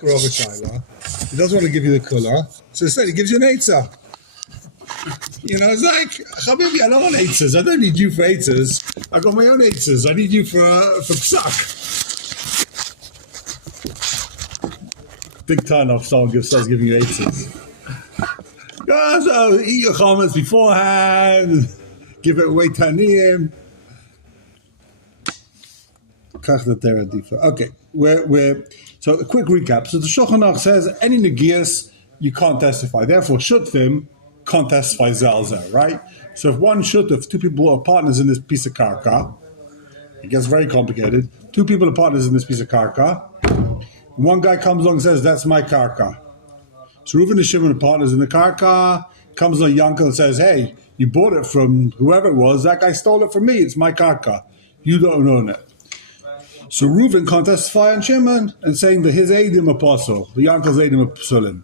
He doesn't want to give you the kula, so instead he gives you an eitzah. You know, it's like, Habibi, I don't want eitzahs. I don't need you for eitzahs. I got my own eitzahs. I need you for psak. Big turn off. Someone starts giving you eitzahs. So eat your chametz beforehand. Give it away taniyim. Okay, so a quick recap. So the Shulchan Aruch says any negias you can't testify. Therefore, shutfim can't testify zelzel, right? So if one shutf, two people are partners in this piece of karka, it gets very complicated. Two people are partners in this piece of karka. One guy comes along and says, "That's my karka." So Reuven and Shimon are partners in the karka. Comes along Yankel and says, "Hey, you bought it from whoever it was. That guy stole it from me. It's my karka. You don't own it." So Reuven can't testify on Shimon and saying that his Eidim apostle, the Yankel's Eidim apostolin,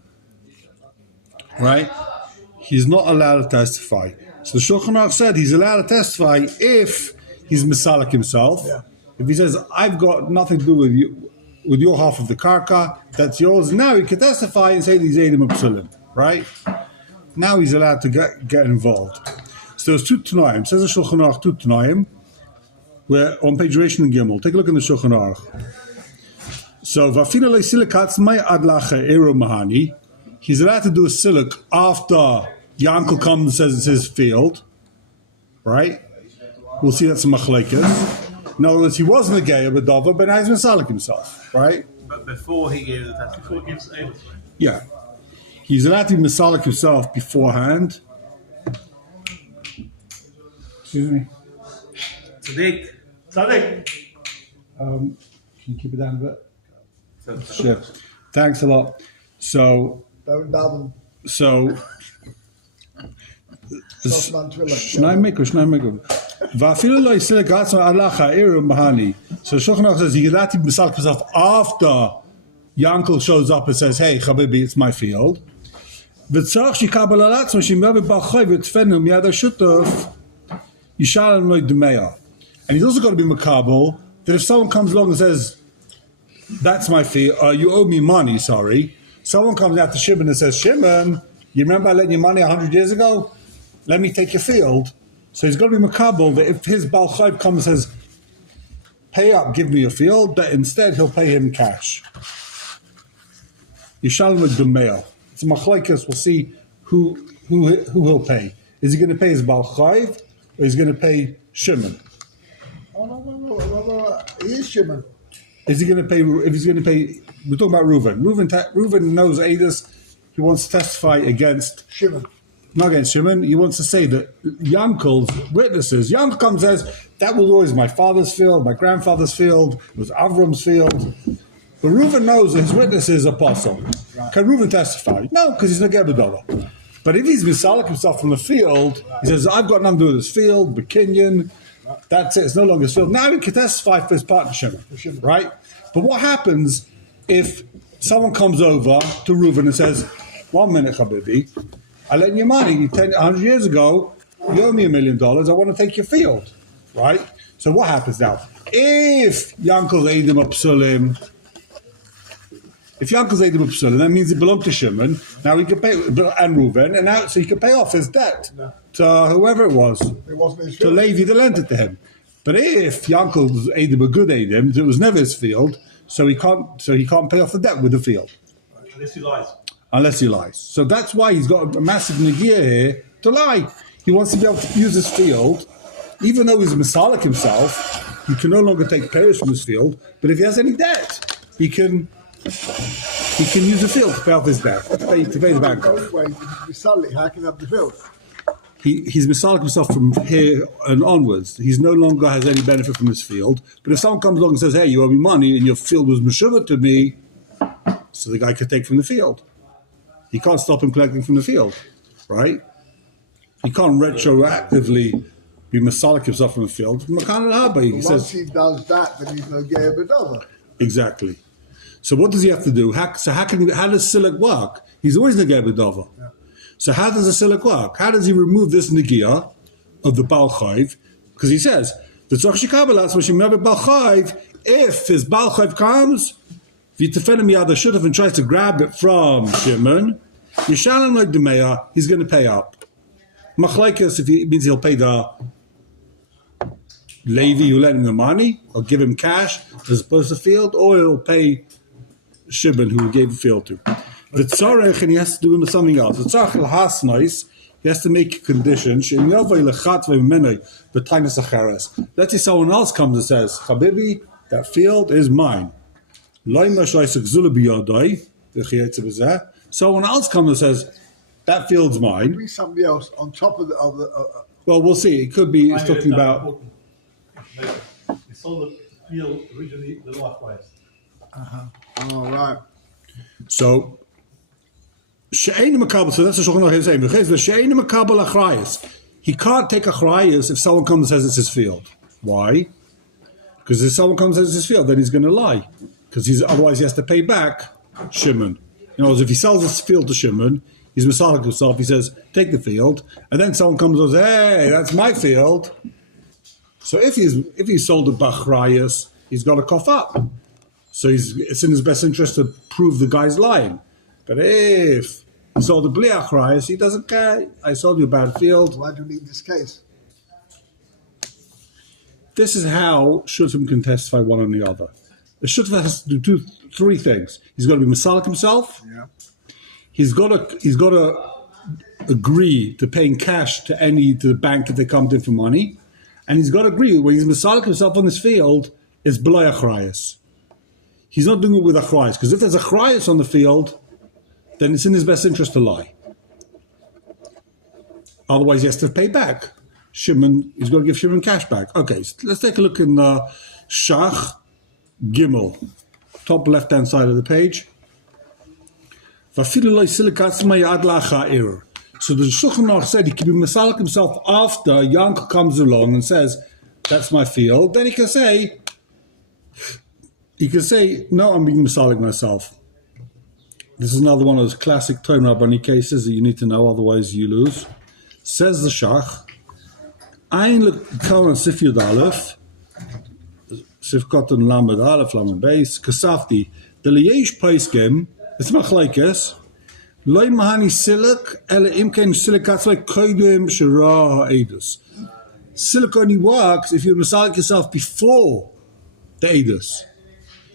right? He's not allowed to testify. So the Shulchan Aruch said he's allowed to testify if he's misalik himself. Yeah. If he says, "I've got nothing to do with you, with your half of the karka, that's yours." Now he can testify and say these Eidim apostolin, right? Now he's allowed to get involved. So there's two Tanaim. Says the Shulchan Aruch, two Tanaim. We're on page Reish and Gimel. Take a look in the Shulchan Aruch. So, he's allowed to do a siluk after Yankel comes and says it's his field, right? We'll see that's a machlekes. In other words, he wasn't a gay of a dover, but now he's misalik himself, right? But before he gave the test, before he gives Eidos, right? Yeah. He's allowed to be misalik himself beforehand. Excuse me. Tzaddik. Can you keep it down a bit? Sure. Thanks a lot. So Shnai Mikro. Va'afilu lo yisilik atzma alacha irum bahani. So Shulchan Aruch says he allowed to be misalik himself after Yankel shows up and says, "Hey, Chabibi, it's my field." V'tzarach shikabel al atzma shemyav b'achai v'tfenu miyad hashutuf yishalem lo d'meya. And he's also got to be makabel that if someone comes along and says, "That's my fee, you owe me money, sorry." Someone comes out to Shimon and says, "Shimon, you remember I lent you money 100 years ago? Let me take your field." So he's got to be makabel that if his Baal Chayv comes and says, "Pay up, give me your field," that instead he'll pay him cash. Yishalem d'meya. It's a machlekes. We'll see who he'll pay. Is he going to pay his Baal Chayv or is he going to pay Shimon? No. He is Shimon. Is he going to pay? If he's going to pay, we're talking about Reuven. Reuven knows Eidos. He wants to testify against Shimon. Not against Shimon. He wants to say that Yankel's witnesses. Yankel comes and says that was always my father's field, my grandfather's field. It was Avram's field. But Reuven knows that his witness is apostle. Right. Can Reuven testify? No, because he's not Gebedollah. But if he's misalik himself from the field, he says, "I've got nothing to do with this field, Bekinyan." That's it. It's no longer his field. Now he can testify for his partnership, right? But what happens if someone comes over to Reuven and says, "1 minute, Habibi, I lent you money 100 years ago. You owe me $1 million. I want to take your field," right? So what happens now? If Yankel's Eidim Apsulim, that means it belonged to Shimon. Now he can pay, and Reuven, and now so he can pay off his debt to whoever it was, to Levi that lent it to him. But if Yankel's Eidim a good Eidim, it was never his field, so he can't pay off the debt with the field. Unless he lies. So that's why he's got a massive negia here to lie. He wants to be able to use his field, even though he's a misalik himself. He can no longer take payers from his field. But if he has any debt, he can use the field to pay off his debt, to pay the bank off. How can he have the field? He's misalik himself from here and onwards. He's no longer has any benefit from his field. But if someone comes along and says, "Hey, you owe me money and your field was meshuvah to me," so the guy could take from the field. He can't stop him collecting from the field, right? He can't retroactively be misalik himself from the field. He Once he does that, then he's no gay bedova. Exactly. So what does he have to do? How does siluk work? He's always negei b'dover. Yeah. So how does the siluk work? How does he remove this negia of the Baal Chayv? Because he says, if his Baal Chayv comes, V'yitefenim yada should have and tries to grab it from Shimon. Yishalim like the mayor, he's going to pay up. Machlaikas, if it means he'll pay the Levi who lent him the money, or give him cash as opposed to field, or he'll pay Shimon who he gave the field to. The tzarech, and he has to do with something else. The tzarech l'hasnois, he has to make a condition. Let's say someone else comes and says, Habibi, that field is mine. Someone else comes and says, that field's mine. Maybe somebody else on top of the. Well, we'll see. It could be, it's talking about. We sold the field originally the lower price. All right. So, She'ein Makabal, so that's the Shulchan Aruch saying. She'ein Makabal Achrayas. He can't take Achrayas if someone comes and says it's his field. Why? Because if someone comes and says it's his field, then he's going to lie. Because otherwise he has to pay back Shimon. In other words, if he sells his field to Shimon, he's Masalik himself, he says, take the field, and then someone comes and says, hey, that's my field. So if he sold it Bachrayas, he's got to cough up. So it's in his best interest to prove the guy's lying. But if he sold the Bli Achrayas, he doesn't care. I sold you a bad field. Why do we need this case? This is how Shutim can testify one on the other. The Shutim has to do three things. He's got to be Masalik himself. Yeah. He's got to agree to paying cash to the bank if they come to him for money, and he's got to agree when he's Masalik himself on this field is B'lai Achrayas. He's not doing it with Achrayas, because if there's Achrayas on the field, then it's in his best interest to lie. Otherwise, he has to pay back. Shimon, he's got to give Shimon cash back. Okay, so let's take a look in Shach Gimel, top left-hand side of the page. So the Shulchan Aruch said he can be Masalik himself after Yankel comes along and says, that's my field. Then he can say, no, I'm being Masalik myself. This is another one of those classic Toen Rabani cases that you need to know, otherwise you lose. Says the Shach, Ein l'kawan Sif Yud Aleph, Sif Kotan Lamed Aleph, Lamed Beis, Kasafti, the Liyesh Paiskim, it's Machlaikes, Loi Mahani Silik, Ele Imken Silik Katzlek Koidim Shirah Ha'edus. Silik only works if you Masalik yourself before the Edus.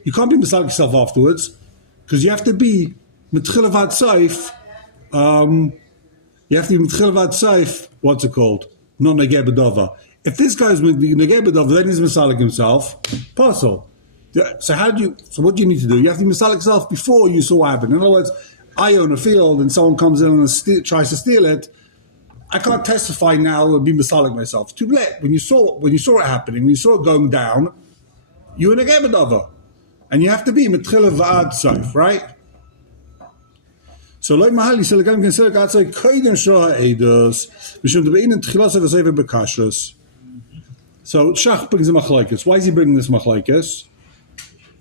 You can't be Masalik yourself afterwards, because you have to be Mitchilavat Saif, what's it called? Not Negeh B'Dava. If this guy's Negeh B'Dava, then he's Masalik himself, parcel. So what do you need to do? You have to be Masalik yourself before you saw what happened. In other words, I own a field and someone comes in and tries to steal it. I can't testify now and be Masalik myself. Too late. When you saw it happening, when you saw it going down, you were Negeh B'Dava. And you have to be Mitchila V'ad Saif, right? So like Mahali, so can consider God say Koiden Shah Eidos, Mishum to be in Tchilas of a Sefer Bekashas. So Shach brings a machlaikas. Why is he bringing this machlaikas?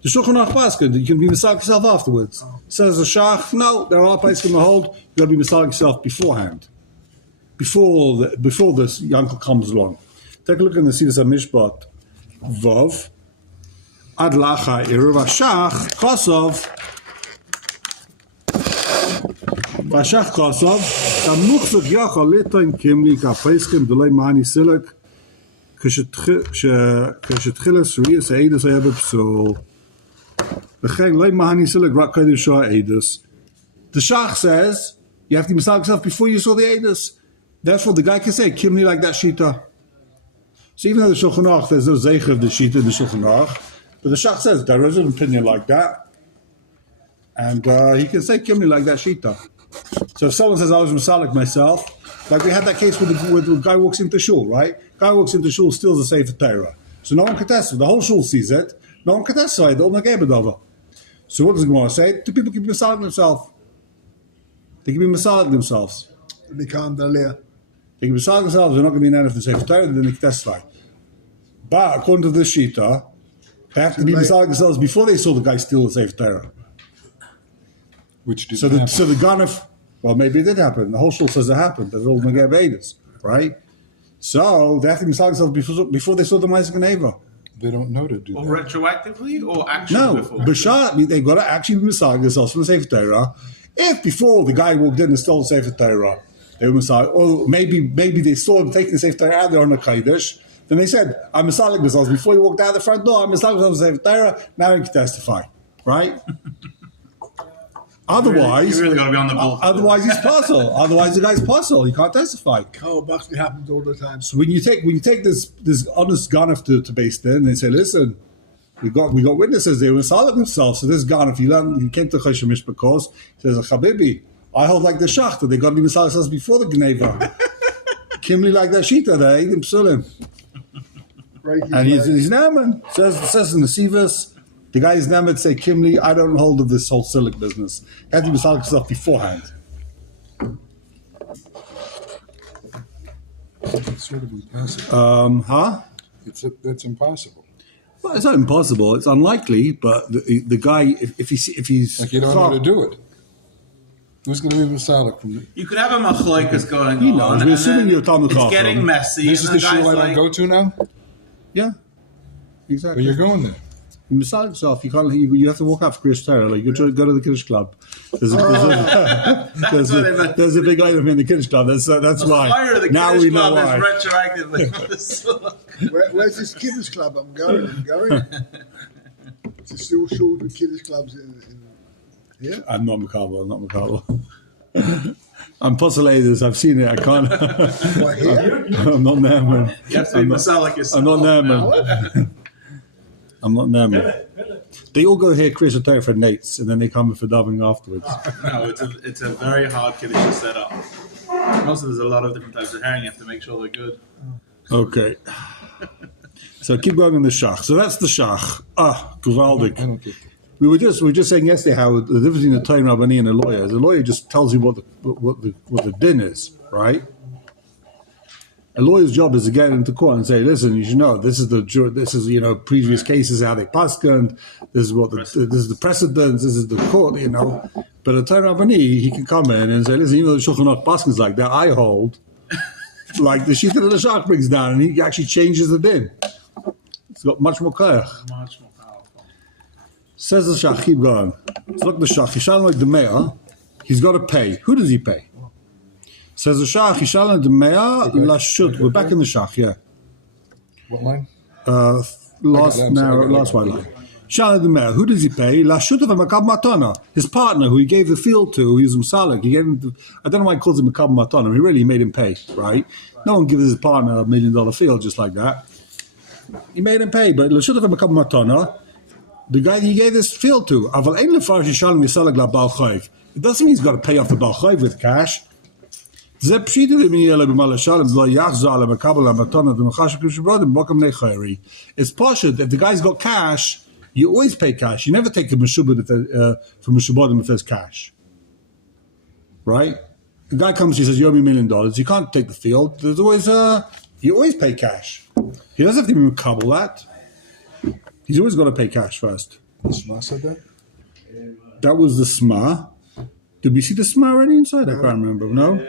The Shulchan Aruch Basket, you can be Masalik yourself afterwards. Says the Shach, no, there are places going to hold, you got to be Masalik yourself beforehand. Before this Yankel comes along. Take a look in the Sidas HaMishpat Vav. Ad lacha iru v'shach kosov tamuchzuk yachal litoin kimli kapeiskim delay mani silik kashetchilas riyas eidus ayab psul v'chein lay mani silik rak kodesh shah eidus. The Shach says you have to misal yourself before you saw the eidus. Therefore, the guy can say kimli like that shita. So even though the Shulchan Aruch, there's no zeicher of the shita in the Shulchan Aruch, but the Shach says there is an opinion like that, and he can say kimli like that shita. So if someone says I was Masalik myself, like we had that case with the guy walks into shul, right? Guy walks into shul, steals the Sefer Torah. So no one can testify. The whole shul sees it. No one can testify. They'll Negeh B'Dava. So what does the Gemara say? Two people can be Masalik themselves. They can be Masalik themselves. They can't delay. They can be Masalik themselves. They're not going to be in the Sefer Torah. Then they can testify. But according to this shita, they have to be Masalik themselves before they saw the guy steal the Sefer Torah. Which did happen. So the Ganef, well, maybe it did happen. The whole shul says it happened. There's all Negeh B'Edus, right? So they have to be Masalik themselves before they saw the Ma'aseh Geneva. They don't know to do Or that. retroactively, or actually No, before? Bashar, they've got to actually be Messiah themselves from the Sefer Torah. If before the guy walked in and stole the Sefer Torah, they were Messiah, or maybe they saw him taking the Sefer Torah out there on the Kodesh, then they said, I'm Messiah themselves. Before he walked out the front door, I'm Messiah themselves Sefer Torah, now he can testify, right? Otherwise, you really got to be on the ball. otherwise he's puzzle. Otherwise the guy's puzzle. He can't testify. Oh, actually happens all the time. So when you take this honest Ganef to base in, they say, listen, we got witnesses. They were solid themselves. So this Ganef, he came to Cheshamish because he says, Chabibi, I hold like the Shachta. They got to be solid themselves before the Gneva. Kimli like that Shita, they ain't psulim. And he's Naaman. Says in the Sivas, the guy is Naaman say, Kimli, I don't hold of this whole Silik business. You have to be solid yourself beforehand. It's sort of impossible. That's impossible. Well, it's not impossible. It's unlikely, but the guy, if he's Like you don't know how to do it. Who's going to be Masalik from the... You could have a machloikas going He on. knows. We're and assuming then you're Talmud it's Chacham. getting messy. This is and the the guy's show I like, don't go to now? Yeah, But exactly. you're going there. Beside yourself, you can't. You have to walk out for Kiddush Torah. Like you go to the Kiddush club. There's a big item in the Kiddush club. That's the why. fire of the Now Kiddush we know club why. is retroactively. Where's this Kiddush club? I'm going. It's still short of Kiddush clubs in here. I'm not Makabel. I'm not Makabel. I'm postulated. I've seen it. I can't. What, here? I'm not Naaman. You have to be Masalik yourself. I'm not Naaman. I'm not Naaman. They all go here Kiddush Torah for Nates, and then they come for davening afterwards. No, it's a very hard Kiddush to set up. Also, there's a lot of different types of herring. You have to make sure they're good. Okay. So keep going in the Shach. So that's the Shach. Gewaldig. I don't get that. We were just saying yesterday how the difference between a Toen Rabani and a lawyer is a lawyer just tells you what the din is, right? A lawyer's job is to get into court and say, listen, you should know this is previous cases how they paskened, this is the precedents, this is the court, But a Toen Rabani, he can come in and say, listen, even though the Shulchan Aruch paskens like that, I hold like the Shita that the Shach brings down, and he actually changes the din. It's got much more koyach. Much more powerful. Says the Shach, keep going. So look, the Shach, he shall like the mayor, he's got to pay. Who does he pay? Says the Shach, he shall like the mayor, lashut. We're back in the Shach, yeah. What line? Last white line. Shall like the mayor, who does he pay? Lashut of a Makab Matana. His partner, who he gave the field to, he was Msalik. He gave him, I don't know why he calls him Makab Matana. He really made him pay, right? No one gives his partner $1 million field just like that. He made him pay, but Lashut of a Makab Matana, the guy that he gave this field to, it doesn't mean he's got to pay off the Baal Chayv with cash. It's poshut. If the guy's got cash, you always pay cash. You never take a meshubad from Meshubadim if there's cash. Right? The guy comes, he says, you owe me $1 million. You can't take the field. There's always you always pay cash. He doesn't have to be makabel that. He's always got to pay cash first. The Shema said that? That was the Sma. Did we see the Sma already inside? I can't remember. No?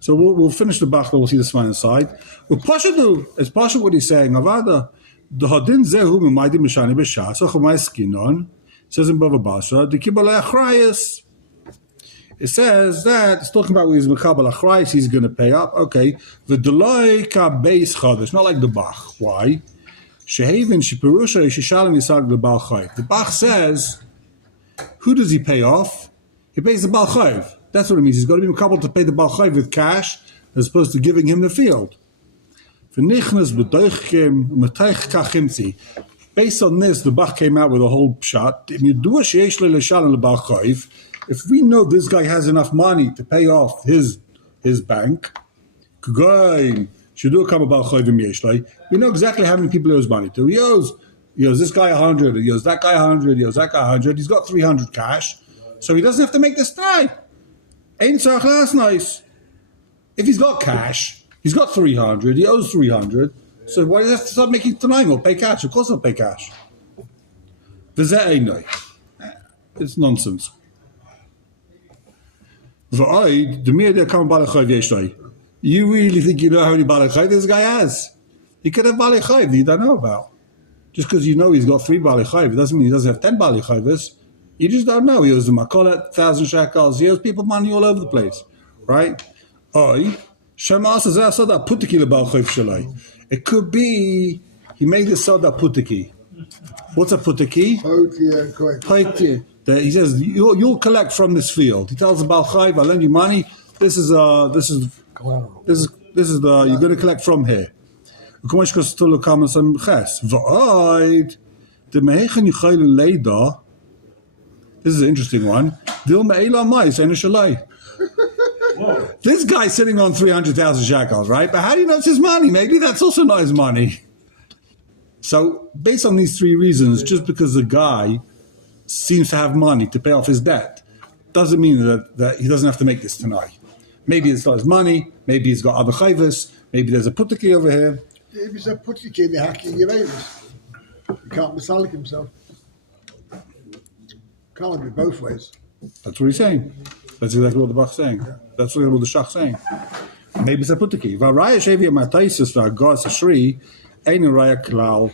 So we'll finish the Bachla, we'll see the Sma inside. It's Pasha what he's saying. Avada, the Hadin Zehu Mimaydi Mishani B'Shas, Ochamai Skinon, says in Bava Basra, the Kibbalei Achrayas. It says that, it's talking about with his Mekabal Achrayas, he's going to pay up. Okay. The Deloi Ka Beis Chodesh, not like the Bach. Why? Shehavin Shipirusha Yishalim Yisag the Baal Chayv. The Bach says, who does he pay off? He pays the Baal Chayv. That's what it means. He's got to be makabel to pay the Baal Chayv with cash as opposed to giving him the field. Based on this, the Bach came out with a whole shot. If we know this guy has enough money to pay off his bank, we know exactly how many people he owes money to. He owes this guy 100, he owes that guy 100, he owes that guy 100. He's got 300 cash, so he doesn't have to make this time. Ain't tzarich last nice. If he's got cash, he's got 300, he owes 300, so why does he have to start making tonight or pay cash? Of course he'll pay cash. It's nonsense. You really think you know how many balachayv this guy has? He could have Bali Chayv that you don't know about. Just because you know he's got 3 Bali Chayv, it doesn't mean he doesn't have 10 Bali Chayvs. You just don't know. He owes the Makolet, 1,000 shekels. He owes people money all over the place, right? Shema says, I saw that putiki lebal chayv shalai. It could be he made the soda putiki. What's a putiki? He says you'll collect from this field. He tells the Baal Chayv, I'll lend you money. This is Collateral. this is the you're going to collect from here. This is an interesting one. This guy's sitting on 300,000 shekels, right? But how do you know it's his money? Maybe that's also not his money. So, based on these 3 reasons, just because the guy seems to have money to pay off his debt, doesn't mean that he doesn't have to make this tonight. Maybe it's not his money. Maybe he's got other chayvus. Maybe there's a putiki over here. If it's a putiki, they're hacking your neighbours. He can't misalik himself. Can't be both ways. That's what he's saying. That's exactly what the Bach's saying. Yeah. That's what the Shach's saying. Maybe it's a putiki. V'araya shevi mataisis v'agos ashri ein raya klal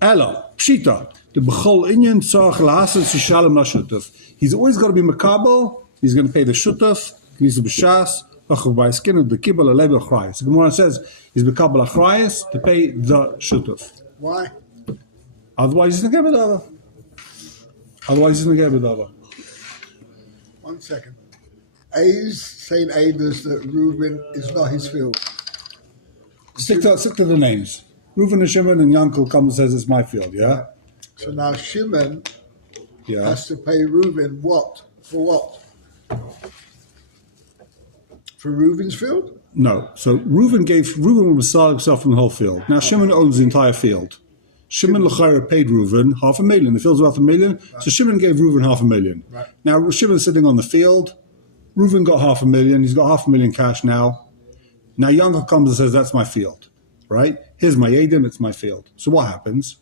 elo pshita the b'chol inyan tzarich lahasis yishalem lashutuf. He's always got to be makabel. He's going to pay the shutuf. He's b'shas achav by skin of the kibbul alei b'achrayis. The Gemara says he's makabel achrayis to pay the shutuf. Why? Otherwise, he's not going to get Adava. 1 second. A's saying A's that Reuben is not his field. Stick to the names. Reuven and Shimon and Yankel comes and says it's my field, yeah? So now Shimon has to pay Reuben what? For what? For Reuben's field? No. So Reuven was selling himself from the whole field. Now Shimon owns the entire field. Shimon L'chaira paid Reuven $500,000. The field's worth $1,000,000. Right. So Shimon gave Reuven $500,000. Right. Now Shimon's sitting on the field. Reuven got $500,000. He's got $500,000 cash now. Now Yankel comes and says, that's my field. Right? Here's my Edom, it's my field. So what happens?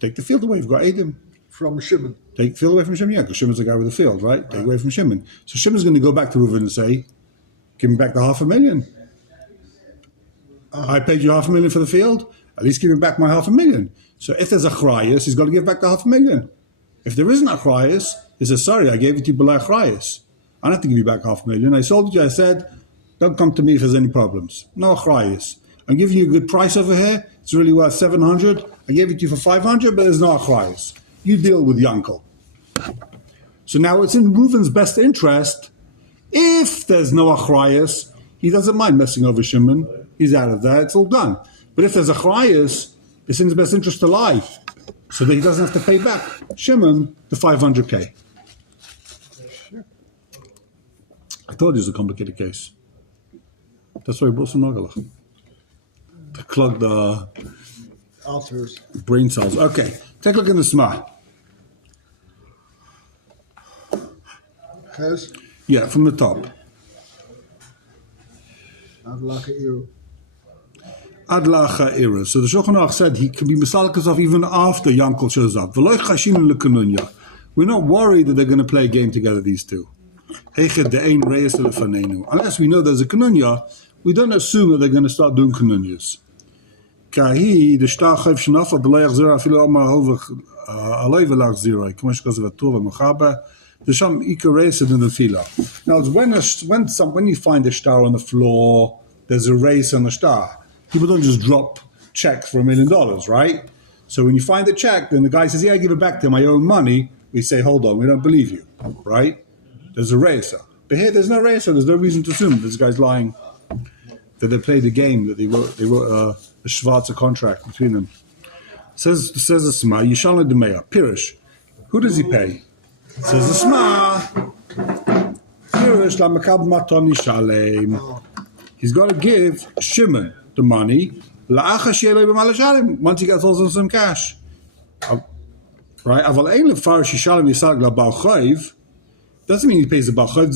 Take the field away. You've got Edom. From Shimon. Take the field away from Shimon, yeah, because Shimon's the guy with the field, right? Take away from Shimon. So Shimon's going to go back to Reuven and say, give me back the $500,000. I paid you $500,000 for the field. At least give me back my $500,000. So if there's a chrayas, he's got to give back the $500,000. If there isn't a chrayas, he says, sorry, I gave it to you below chrayas. I don't have to give you back $500,000. I sold it to you. I said, don't come to me if there's any problems. No chrayas. I'm giving you a good price over here. It's really worth $700. I gave it to you for $500, but there's no chrayas. You deal with Yankel. So now it's in Reuven's best interest. If there's no achrayas, he doesn't mind messing over Shimon. He's out of that. It's all done. But if there's achrayas, it's in his best interest to lie, so that he doesn't have to pay back Shimon the $500K. I told you it was a complicated case. That's why he brought some Nagalach to clog the Arthur's brain cells. Okay, take a look in the Sma. Ches? Yeah, from the top. Adlacha era. So the Shulchan Aruch said he could be Mesalkas off even after Yankel shows up. We're not worried that they're going to play a game together, these two. Unless we know there's a Kanunya, we don't assume that they're going to start doing Kanunyas. Kahi, the Shtachev Shanafa, the Leach Zera, Filo Omar Hovach, Alay Velach Zera, Kamashkas of Atova Machabe, the Sham Ika Resid in the Fila. Now, it's when you find a star on the floor, there's a race on the star. People don't just drop checks for $1 million, right? So when you find the check, then the guy says, yeah, I give it back to him, I owe him money. We say, hold on, we don't believe you, right? There's a racer. But here, there's no racer. There's no reason to assume this guy's lying, that they played a game, that they wrote a Schwarzer contract between them. Says the Sma, Yishalna Demeya, Pirish. Who does he pay? Says the Sma, Pirish la Makab Maton Yishalem. He's got to give Shimon the money, once he gets also some cash. Right? Doesn't mean he pays the Baal Chayv.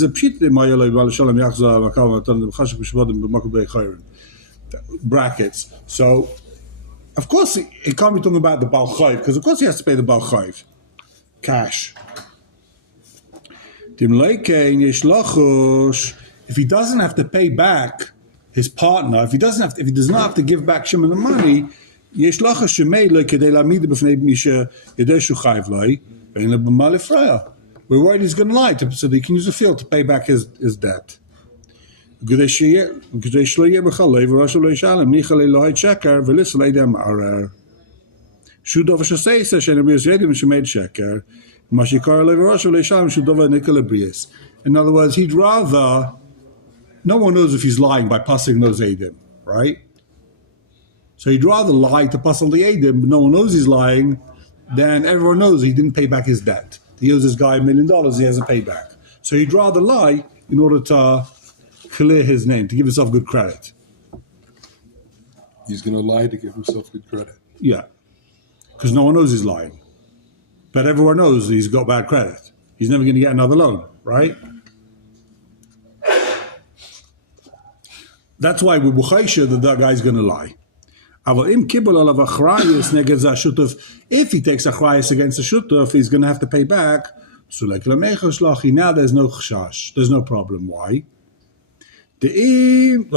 Brackets. So, of course, it can't be talking about the Baal Chayv, because of course he has to pay the Baal Chayv. Cash. If he doesn't have to pay back his partner, if he does not have to give back Shimon the money, יש לך שמילא כדי להעמיד בפני מי שיודע שהוא חייב לו, ואין לו במה לפרע. We're worried he's going to lie so that he can use the field to pay back his debt. כדי שלא יהיה בחלה וראשו לא ישלם, ניחא לאלוהי שקר ולסל לידי המערער. שהוא דובר שסייסה שאין אבריאס ידים שמד שקר, מה שיקרא לו וראשו לא ישלם שהוא דובר ניקה לבריאס. In other words, he'd rather, no one knows if he's lying by passing those edim, right? So he'd rather lie to passel the edim, but no one knows he's lying, than everyone knows he didn't pay back his debt. He owes this guy $1 million, he hasn't paid back. So he'd rather lie in order to clear his name, to give himself good credit. He's going to lie to give himself good credit. Yeah. Because no one knows he's lying. But everyone knows he's got bad credit. He's never going to get another loan, right? That's why we're buchaysha that guy's going to lie. If he takes achrayus against the shutuf, he's going to have to pay back. So like now there's no chashash, there's no problem. Why? If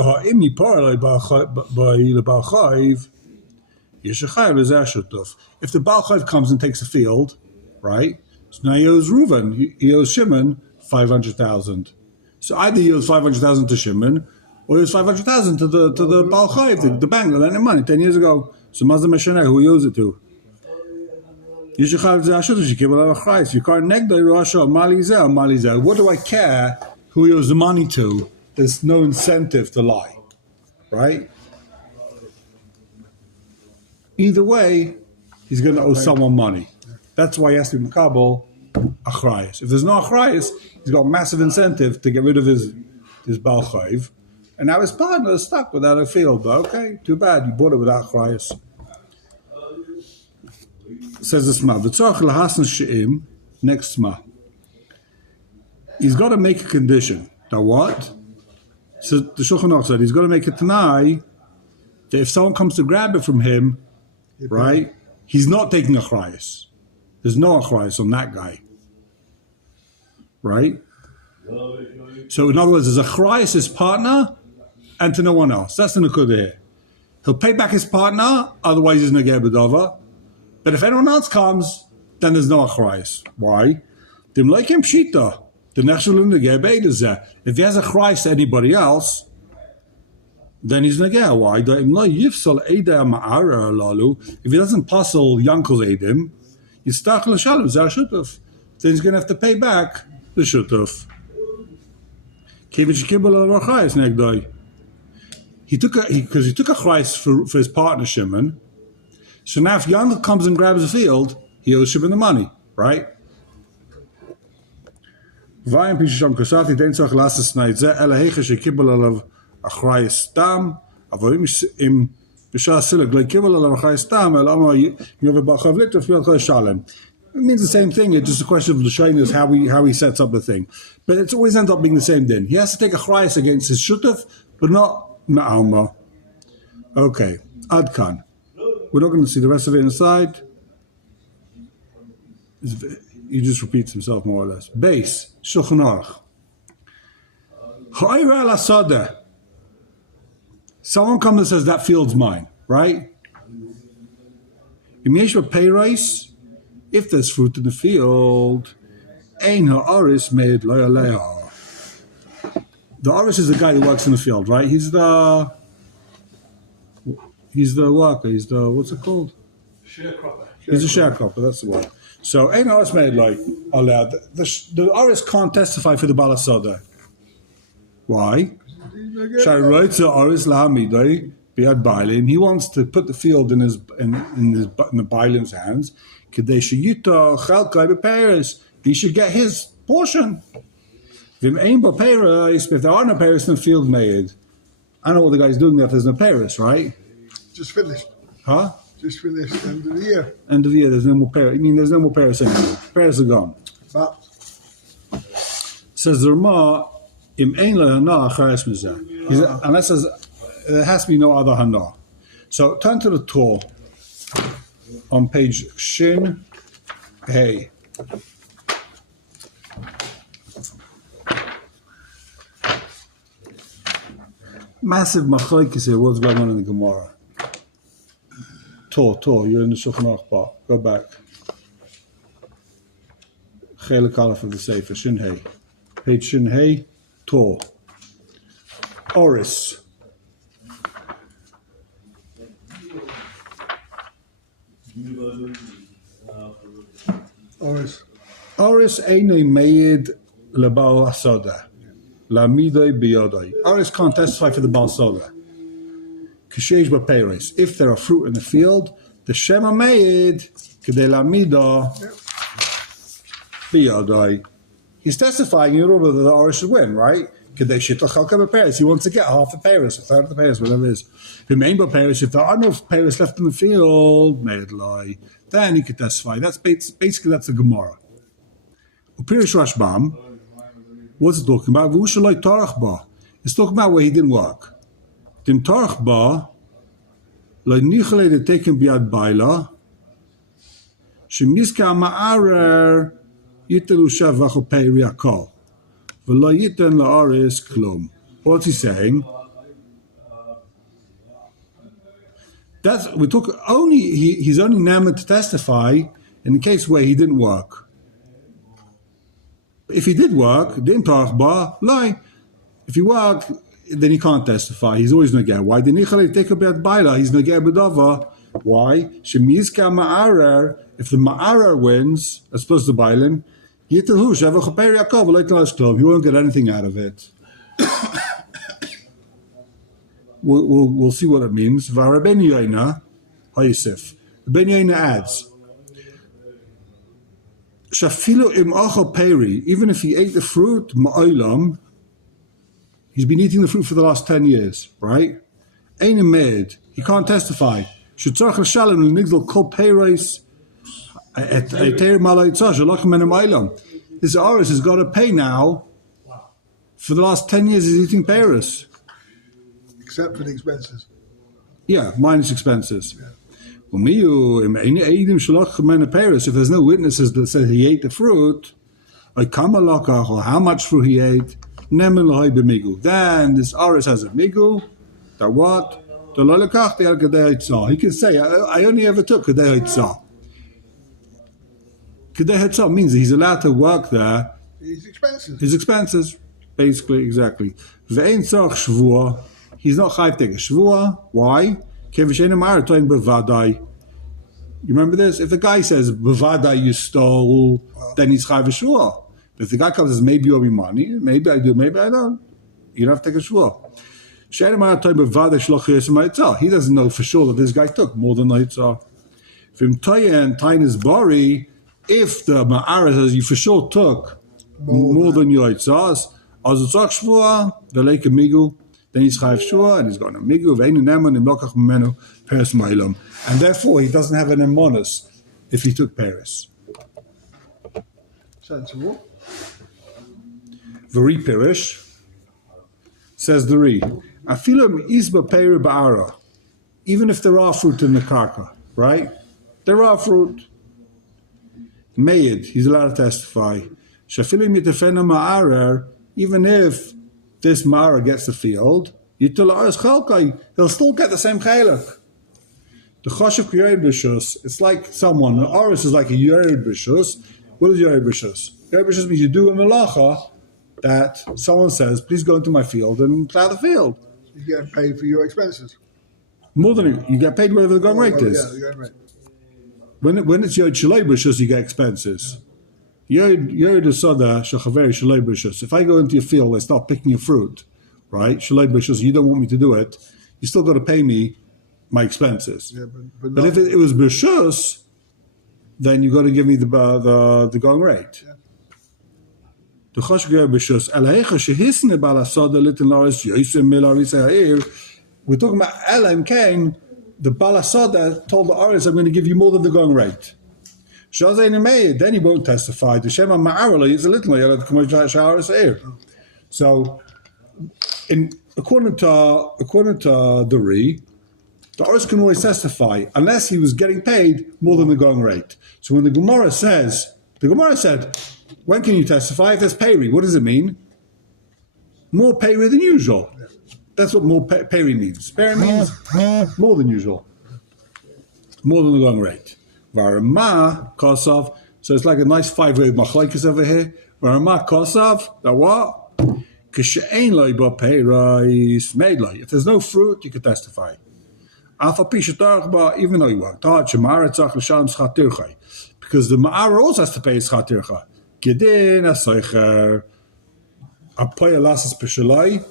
the Baal Chayv comes and takes a field, right? So now he owes Reuven, he owes Shimon 500,000. So either he owes 500,000 to Shimon, or he owes 500,000 to the Baal Chayv, the bank that lent him money 10 years ago. So Mazda Meshaneh, who he owes it to? What do I care who he owes the money to? There's no incentive to lie, right? Either way, he's going to owe someone money. That's why he has to be Makabel achrayus. If there's no achrayus, he's got a massive incentive to get rid of his Baal Chayv. And now his partner is stuck without a field. But okay, too bad, you bought it without achrayus. Says the Sma, V'tzorach lahasn she'im, next Sma. He's got to make a condition. Now what? So the Shulchan Aruch said he's got to make a tanai that if someone comes to grab it from him, right, he's not taking achrayus. There's no achrayus on that guy, right? So in other words, there's achrayus his partner and to no one else. That's the nekuda here. He'll pay back his partner, otherwise he's negeh b'dava. But if anyone else comes, then there's no achrayus. Why? Dim leikim pshita. If he has a achrayus to anybody else, then he's negeh. Why? If he doesn't puzzle Yankel's edim, then he's going to have to pay back the shutuf. He took a achrayus for his partner Shimon. So now if Yankel comes and grabs the field, he owes Shimon the money, right? Vayim pisham kasati den tzach lasses naitze ela heiche shekibel alav achrayus stam avoim im b'shas silag lekibel alav achrayus stam el amar yove b'chav litter fiel chol shalem. It means the same thing. It's just a question of l'shaynis how he sets up the thing, but it's always ends up being the same. Din he has to take a achrayus against his shutuf, but not ma'alma. Okay, adkan. We're not going to see the rest of it inside. He just repeats himself more or less. Base, Shulchan Aruch. Ha'ira al-asada. Someone comes and says, that field's mine, right? If there's fruit in the field, ein ha'aris made lo yaleha. The aris is the guy who works in the field, right? He's the worker, what's it called? Sharecropper. He's a sharecropper, that's the word. So, ain't ours made like allowed. The oris can't testify for the balasoda. Why? He wants to put the field in the bailim's hands. He should get his portion. If there are no pairs, then field made. I don't know what the guy's doing there if there's no pairs, right? Just finished. Huh? Just finished. End of the year. End of the year, there's no more Paris. I mean, there's no more Paris anymore. Paris are gone. But Says the Ramah, Im ein hana achares mizeh. Unless there has to be no other hana. So turn to the Torah on page Shin Hey. Massive machlokes here. What's going on in the Gemara? Tor, you're in the Shulchan Aruch bar. Go back. Chelik Aleph of the Sefer, Shin Hey. Page Shin Hey, Tor. Oris. Oris einay meyed lebal asoda. Lamidoi biyodoi. Oris can't testify for the Baal Soda. Kishesh b'peiros. If there are fruit in the field, the Shema meyed k'dei lamido biyodoi. He's testifying in order that the Oris should win, right? K'dei shitla chalka b'peiros. He wants to get half the peiros, a third of the peiros, whatever it is. If there are no peiros left in the field, meyed loy, then he could testify. That's basically that's the Gemara. Upirish Rashbam. What's it talking about? It's talking about where he didn't work. Dim tarach ba, lo nichle de teken biad baila, shemiska ma'arer yitelu shavachu peiri akol, v'lo yiten la'aris klum. What's he saying? That's we took only he's only named to testify in the case where he didn't work. If he did work, didn't tarach ba, lie. If he worked, then he can't testify. He's always nageh. Why? He's nageh b'dava. Why? Shemizka ma'arer. If the ma'arer wins, as opposed to bailin, he won't get anything out of it. We'll see what it means. Ben Yoina, Hayisif. Ben Yoina adds. Shafilu im achal peri, even if he ate the fruit, ma'olam, he's been eating the fruit for the last 10 years, right? Ein made, he can't testify. Shetzarch l'shalem l'nigdal kol peiros et eter malaytzah shalach menem olam. This Aris has got to pay now. For the last 10 years, he's eating peiros. Except for the expenses. Yeah, minus expenses. If there's no witnesses that say he ate the fruit, or how much fruit he ate, then this Aris has a migu, that what? He can say, I only ever took Kedei Hitzah. Kedei Hitzah means that he's allowed to work there. His expenses, basically, exactly. He's not chayv take a shvua. Why? You remember this? If the guy says bevadai you stole, then he's chayv a shvua. But if the guy comes and says maybe you owe me money, maybe I do, maybe I don't, you don't have to take a shvua. He doesn't know for sure that this guy took more than the hitzah. If the ma'ara says you for sure took more than your hitzahs, then he's chayv shua and he's got a migu and therefore he doesn't have an emonus if he took Paris. Sensible. Very pirish says the Re. Afilim isba peir ba'ara. Even if there are fruit in the karka, right? There are fruit. Mayid, he's allowed to testify. Shafilim yitefena ma'arer. Even if this ma'arer gets the field, he'll still get the same chelak. The choshev yered b'shus, it's like someone. The aris is like a yered b'shus. What is yered b'shus? Yered b'shus means you do a melacha that someone says, please go into my field and plow the field. You get paid for your expenses. More than you get paid whatever the going rate is. Yeah, the going rate. When it's yered shalei b'shus, you get expenses. Yered asada shachaveri shalei b'shus. If I go into your field and start picking your fruit, right? Shalei b'shus, you don't want me to do it. You still got to pay me my expenses. Yeah, but if it was b'shus, then you got to give me the going rate. Yeah. The choshger b'shus elahecha shehisne balasada litin laris yosem milaris ha'ir. We're talking about Elam Cain. The balasada told the aris, I'm going to give you more than the going rate. Then he won't testify. The shema ma'arala is a little ha'ir. So, according to the Re, the Aris can always testify unless he was getting paid more than the going rate. So when the Gemara said, when can you testify? If there's payri, what does it mean? More payri than usual. That's what more peri means. Peri means more than usual. More than the going rate. Varama kosav. So it's like a nice 5-way machlaikas over here. Varama kosav. That what? If there's no fruit, you can testify. Even though you worked hard, because the ma'ara also has to pay his chatircha. Gedin asaycher apoy lasas peshalai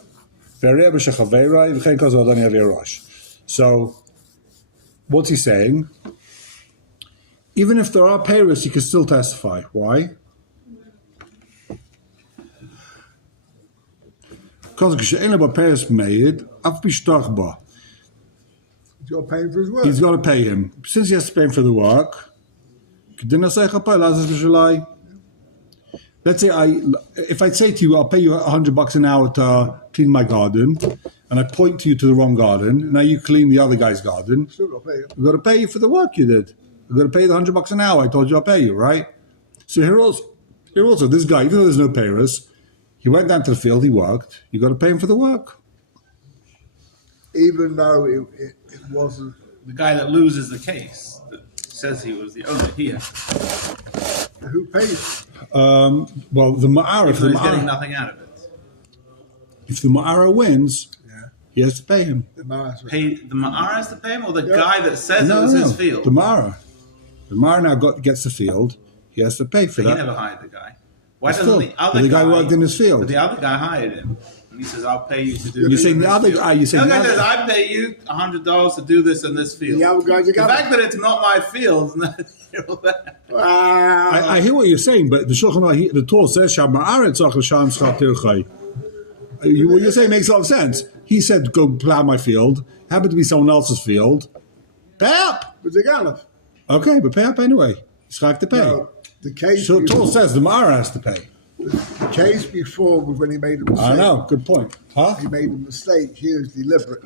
vereb shechaveirai v'chein kozal adani avirosh. So, what's he saying? Even if there are payers, you can still testify. Why? Because payers made af b'shtachba. He's got to pay him for his work. He's got to pay him. Since he has to pay him for the work, let's say if I say to you, I'll pay you $100 an hour to clean my garden, and I point to you to the wrong garden, now you clean the other guy's garden, Still got to pay him. I've got to pay you for the work you did. I've got to pay the $100 an hour I told you I'll pay you, right? So here also, this guy, even though there's no payers, he went down to the field, he worked, you got to pay him for the work. Even though it wasn't. The guy that loses the case that says he was the owner here. Who pays? Well, the Ma'ara, He's getting nothing out of it. if the Ma'ara wins, he has to pay him. The master. The Ma'ara has to pay him, or the guy that says it was his field? The Ma'ara. The Ma'ara now gets the field, he has to pay for So he that. never hired the guy. Why Still, doesn't the other the guy worked in his field. But the other guy hired him. And he says, I'll pay you to do You're this. saying in the this other field. guy, you're saying the the other guy other- says, I pay you $100 to do this in this field. The other guy's a The governor. fact that it's not my field is not all that. I hear what you're saying, but the Shulchan Aruch, the Torah says, what you're saying makes a lot of sense. He said, go plow my field. Happened to be someone else's field. Pay up. But the Gallup. Okay, but pay up anyway. He's have to pay. No, the case. So the Torah before, says the Ma'ara has to pay. the case before was when he made a mistake. I know, good point. Huh? He made a mistake. Here is deliberate.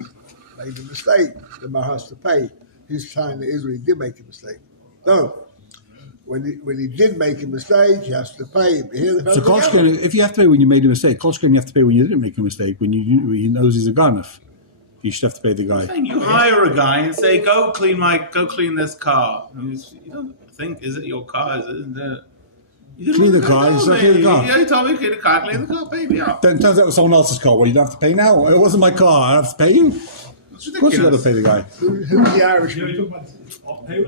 Made a mistake. The man has to pay. He's trying to Israel. He did make a mistake. No. When he did make a mistake, he has to pay. But here the So Kolshkin, if you have to pay when you made a mistake, Kolshkin you have to pay when you didn't make a mistake, when he knows he's a ganef. You should have to pay the guy. You hire a guy and say, go clean this car. You don't think, is it your car? Is it you Clean the didn't car, tell you said me. clean the car. Yeah, you told me to clean the car, pay me up. Then it turns out it was someone else's car. Well, you don't have to pay now. It wasn't my car. I have to pay you. It's Of course you got to ridiculous. pay the guy. Who's the Irish? You know, you're talking about payers.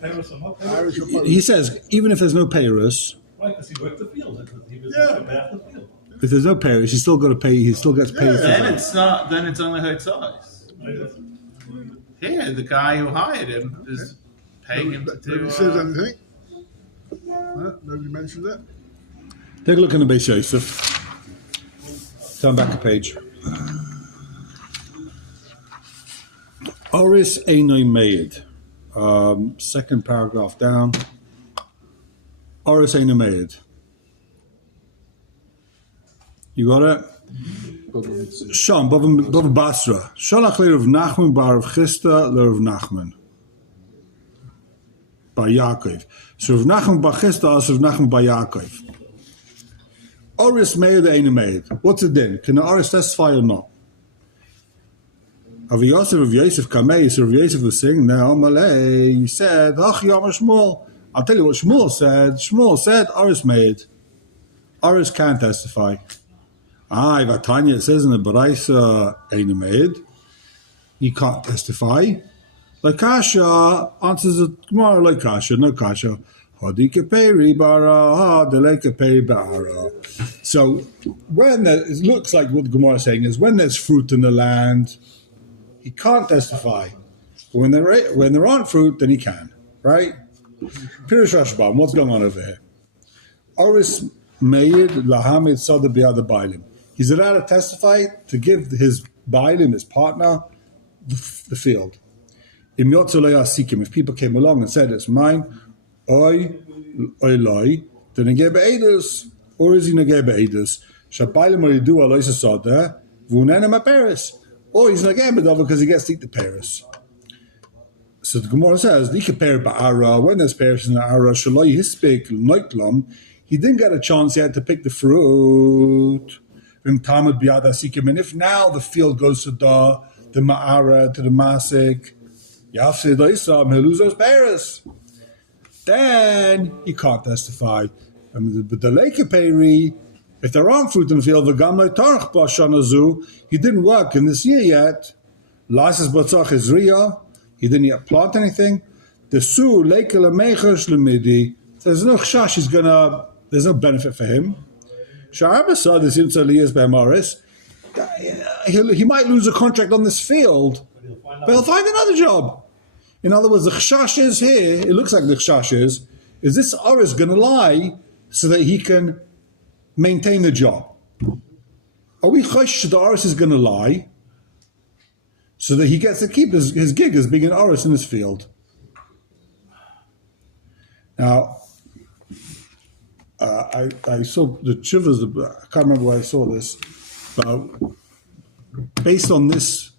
Payers or not payers. Irish opponent. He says, even if there's no payers, Right, because he worked the field. He was Yeah. back the field. if there's no payers, he's still got to pay. He still gets paid for Then that. it's not. Then it's only her size. Here, the guy who hired him is paying him to do. Nobody says anything. Nobody mentioned that. Take a look in the Beis Yosef. Turn back a page. Oris Einoi Meid. Second paragraph down. Oris Einoi Meid. You got it? Sham, Bava Basra. Shalach le Rav Nachman bar Rav Chisda le Rav Nachman. Bar Yaakov. So Rav Nachman bar Chisda as Rav Nachman bar Yaakov. Oris Meid Einoi Meid. What's it then? Can the Oris testify or not? Rav Yosef Kamei, so Rav Yosef was saying, now Malay, he said, Ach Yom Shmuel. I'll tell you what Shmuel said. Shmuel said, Oris made. Oris can't testify. Vatanya, it says in the Baraisa, Einoi Meid. He can't testify. Like Kasha, answers the Gemara like Kasha, no Kasha. Hodikeperi bara, delekeperi bara. So, when there, it looks like what the Gemara is saying is, when there's fruit in the land, he can't testify. But when there aren't fruit, then he can, right? Pirush Rashbam, what's going on over here? Oris Meid Lahamid Sada Biada Bailim. He's allowed to testify to give his Bailim, his partner, the field. Im Yotzolei Asikim, if people came along and said it's mine, Oi Loi, then he gave Eidus, or is he Negebe Eidus? Shabailim Oridu Alois Sada, Vunenem Aperis. Or he's not getting Bedava because he gets to eat the Paris. So the Gemara says, when there's Paris in the Ara, Shaloi Hispik Noitlam, he didn't get a chance yet to pick the fruit. And if now the field goes to the Ma'ara, to the Masik, he'll lose those pairs. Then he can't testify. But the Lake Peri, if there aren't fruit in the field, he didn't work in this year yet. License Batzach is Ria, he didn't yet plant anything. The Su Lake Lamechers Lemidi, there's no chash, there's no benefit for him. Sha'abasa, the Zimtzaliyas Bemaris, he might lose a contract on this field, but he'll find another job. In other words, the chash is here, it looks like the chash is this Oris going to lie so that he can maintain the job? Are we chash the Oris is going to lie so that he gets to keep his gig as being an Oris in his field? Now, I saw the Chivas, I can't remember where I saw this, but based on this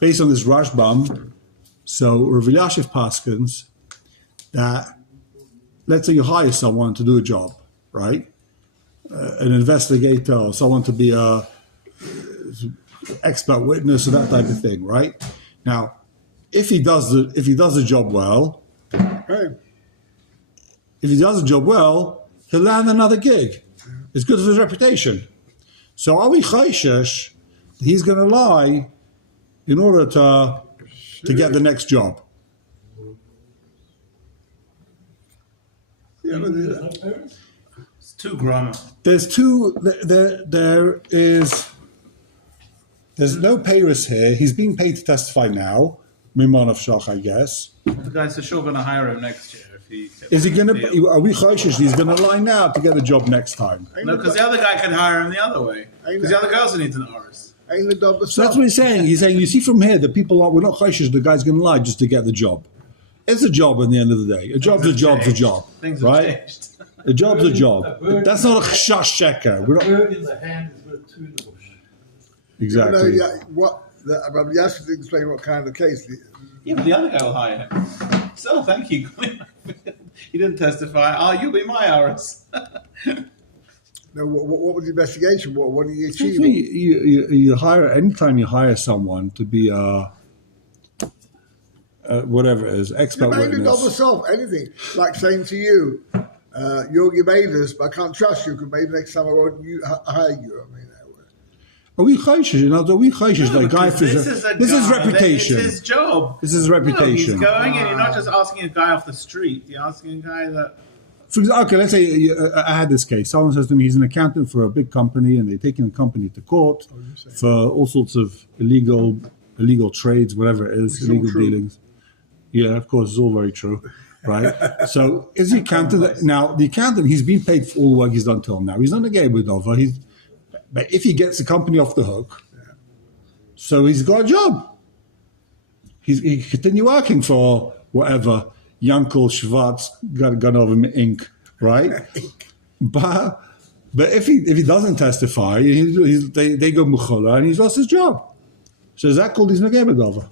Rashbam, so Rav Elyashiv Paskins, that let's say you hire someone to do a job, right? An investigator or someone to be a expert witness or that type of thing, right? Now, if he does the job well, he'll land another gig. It's good for his reputation. So are we chayshesh? He's going to lie in order to get the next job. It's too grammar. There's no payers here. He's being paid to testify now. Mimon of Shach, I guess. The guys are sure going to hire him next year. Is he going to? Are we chayshish? He's going to lie now to get a job next time. No, because the other guy can hire him the other way. Because the other guy also needs an Oris. So that's what he's saying. He's saying, you see from here that we're not chayshish. The guy's going to lie just to get the job. It's a job at the end of the day. A job's a job, Things right? have changed. A job's a job. That's not a chash checker. We're not. Bird in the hand is worth two in the bush. Exactly. You know, you have to explain what kind of case. Yeah, but the other guy will hire him. So, thank you. He didn't testify. Oh, you'll be my Oris. No, what was the investigation? What did you achieve? You hire, anytime you hire someone to be whatever it is, expert You made the job witness. yourself, anything. Like saying to you, you made this, but I can't trust you because maybe next time I won't hire you. I mean, Are we chayshish? You know, are we chayshish? No, The guy because this is reputation. It's his job. This is reputation. No, he's going in. You're not just asking a guy off the street. You're asking a guy that. For example, okay, let's say I had this case. Someone says to me, he's an accountant for a big company, and they're taking the company to court for all sorts of illegal trades, whatever it is, illegal dealings. Yeah, of course, it's all very true, right? So, is the accountant now? The accountant, he's been paid for all the work he's done till now. He's not a gay with over. But if he gets the company off the hook, so he's got a job. He continue working for whatever. Yankel Schwartz got over him Inc. Right? but if he doesn't testify, they go Mukhula and he's lost his job. So is that called he's Negebedova?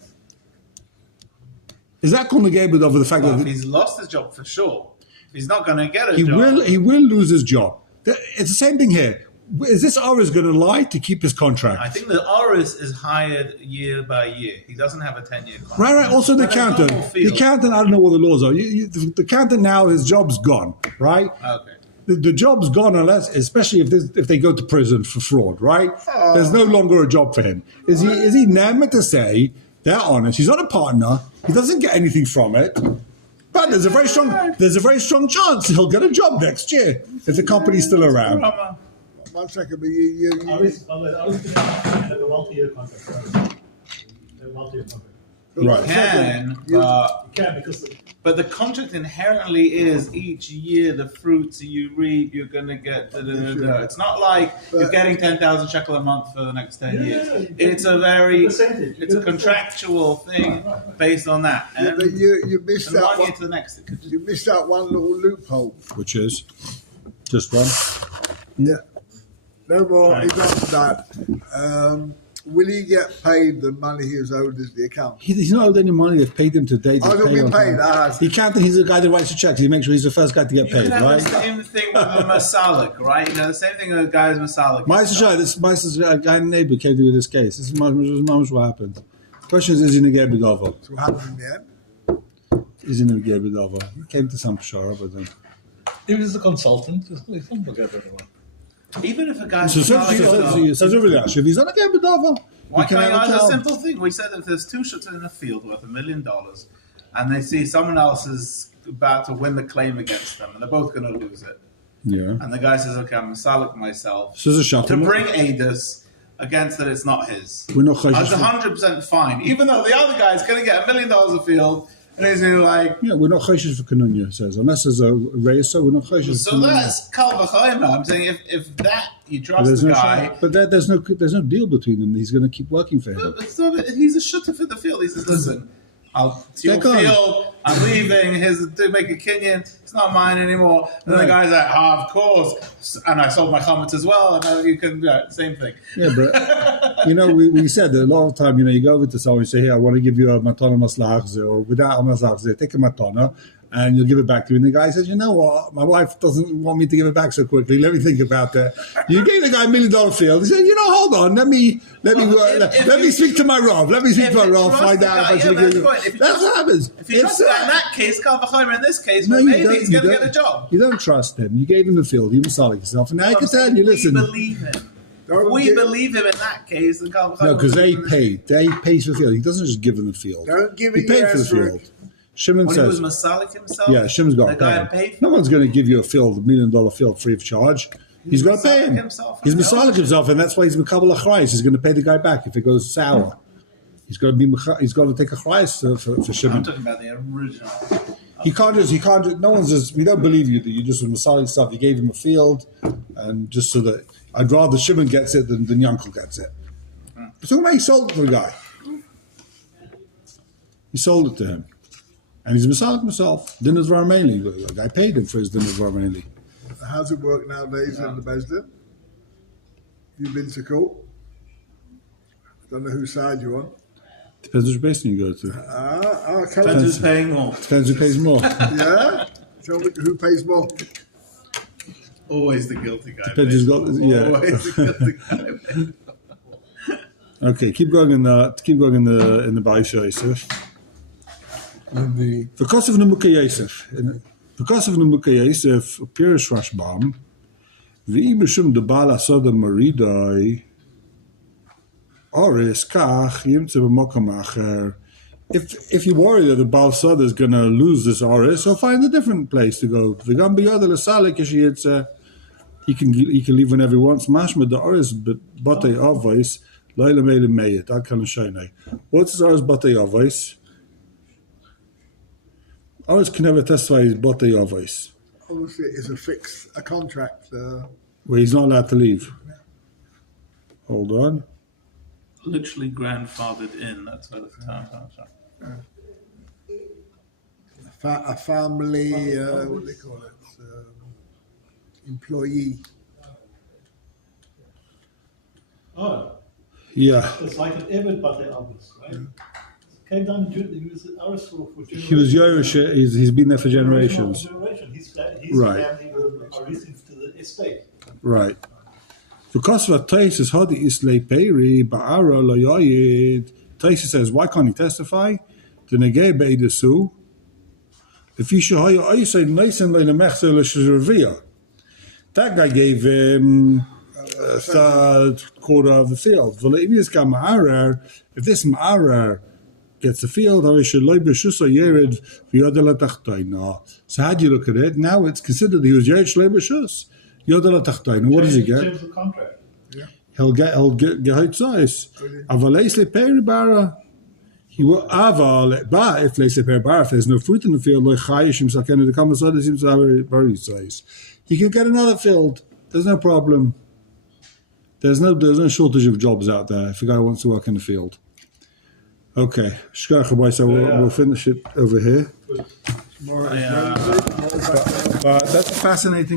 Is that called Negebedova the fact that If he's lost his job for sure, if he's not going to get a job. He will lose his job. It's the same thing here. Is this Oris going to lie to keep his contract? I think the Oris is hired year by year. He doesn't have a 10-year contract. Right. Also, the accountant. The accountant, I don't know what the laws are. The accountant now, his job's gone, right? Okay. The job's gone especially if they go to prison for fraud, right? There's no longer a job for him. Is he never to say they're honest? He's not a partner. He doesn't get anything from it. But there's a very strong chance he'll get a job next year if the company's still around. 1 second, but I was going to have a multi-year contract. Right. You can, because but the contract inherently is each year the fruits you reap, you're going to get. It's not like you're getting 10,000 shekel a month for the next 10 years. It's a contractual thing based on that. And, but you missed and out 1 year to the next. You missed out one little loophole. Which is just one. Yeah. No more. He got that. will he get paid the money he is owed as the account? He's not owed any money. They've paid him to date. Oh, he'll be on paid. time. He can't think he's the guy that writes the checks. He makes sure he's the first guy to get You paid, can have right? the same thing with a masalik, right? The same thing with a guy's masalik. My guy neighbor came to me with this case. This is what happened. The question is he Neger B'Dover? So what happened in the end? Is he Neger B'Dover? He came to some pshara, but then... He was a consultant. He's not together anymore. Even if a guy's So masalik, if he's not Neger B'Dover, why he can can't you have ask a job. simple thing? We said if there's two shots in a field worth $1 million, and they see someone else is about to win the claim against them, and they're both going to lose it, Yeah. and the guy says, "Okay, I'm masalik myself So there's a shot. to bring Adis against that it's not his." We're not That's chayshish. 100% fine, even though the other guy's going to get $1 million a field, and he's going to be like. Yeah, we're not chayshish for Kanunya, it says. Unless there's a race, so we're not chayshish for So Kanunya. that's kal v'chomer. I'm saying if that you But trust there's the no guy, but there's no deal between them. He's going to keep working for him. but so he's a shooter for the field. He says, "Listen, it's your They're gone. field. I'm leaving. Here's to make a kinyan. It's not mine anymore." And then the guy's like, "Of course." And I sold my chametz as well. And now you can do it. Same thing. Yeah, but we said that a lot of time. You go over to someone and say, "Hey, I want to give you a matana maslachze," or without a maslachze, take a matana, and you'll give it back to me. And the guy says, "You know what? My wife doesn't want me to give it back so quickly. Let me think about that." You gave the guy $1 million field. He said, "Hold on. Let me speak to my Rav. Let me speak to my Rav. Find out if I should give you." That's what happens. If you trust the guy in that case, kal v'chomer in this case, No, but you maybe don't- he's you going to don't- get a job. You don't trust him. You gave him the field. You masalik yourself, and now you can tell you, listen. We believe him. Don't We give- believe him in that case. Then kal v'chomer. No, because they paid. They pays for the field. He doesn't just give them the field. Don't give He it paid your for the answer. field. Shimon When he was says, masalik himself, "Yeah, Shimon's got the to guy pay. paid for No one's going to give you a field, $1 million field, free of charge. He's got to pay masalik him. himself. He's I know. masalik himself, and that's why he's makabel achrayis. He's going to pay the guy back if it goes sour. He's got to be. He's got to take a achrayis for I'm Shimon. talking about the original. He can't. No one's just. We don't believe you that you just was masalik stuff. You gave him a field, and just so that I'd rather Shimon gets it than Yankel gets it. So he sold it to the guy. He sold it to him. And he's masalik himself. Dinners Varmeli. The guy paid him for his dinners Varmeli. How's it work nowadays in the Bezdin? You've been to court? Don't know whose side you're on. Depends which basin you go to. Depends who's paying more. Depends who pays more. Yeah? Tell me who pays more. Always the guilty guy. Depends who's got. Yeah. Always the guilty guy. Okay, keep going in the Bais Yosef. And the Because of Nemuka Yosef. Because of Nemuka Yosef, Pirish Rashbam, V'i B'Shum de Baal Asoda Maridai, Oris Kach Yimtze B'Mokom Acher. If you worry that the Baal Soda is going to lose this Oris, he'll find a different place to go. V'gam b'yada l'salik yishiyitze. He can leave whenever he wants. Mashma the Oris Batei Avos Laila Meile Meyet. That kind of shayne. What's his Oris Batei Avos? Oris can never testify his Batei Avos, Obviously, it's a contract. where he's not allowed to leave. Hold on. Literally grandfathered in. That's what the term comes from. A family, what do they call it? Employee. Oh, Yeah. it's like an Evid Bate Abbas, right? Came down, he was an Aristotle for generations. He was Yerush. He's been there for generations. His Right. family are received to the estate. Right. Because of Taisus Hadi Islay Peri Ba'ara Loyayid. Taisus says, why can't he testify? The Negay Beidasu. If you should I say nice and like a Mechzel Shizravia. That guy gave him a third quarter of the field. If this Ma'arar gets the field, so how do you look at it? Now it's considered he was Yered Shlei B'Shus. Yodel HaTachtoin. What does he get? Change the contract. He'll get Gehitzais. Avaleis Leperi Bara. He will Aval Ba if Leis Leperi Bara. If there's no fruit in the field, like Chayishim Sakena the Kamasada seems to have very size. He can get another field. There's no problem. There's no shortage of jobs out there if a guy wants to work in the field. Okay, so we'll finish it over here. Tomorrow Yeah. is Wednesday. Tomorrow's back. But that's fascinating.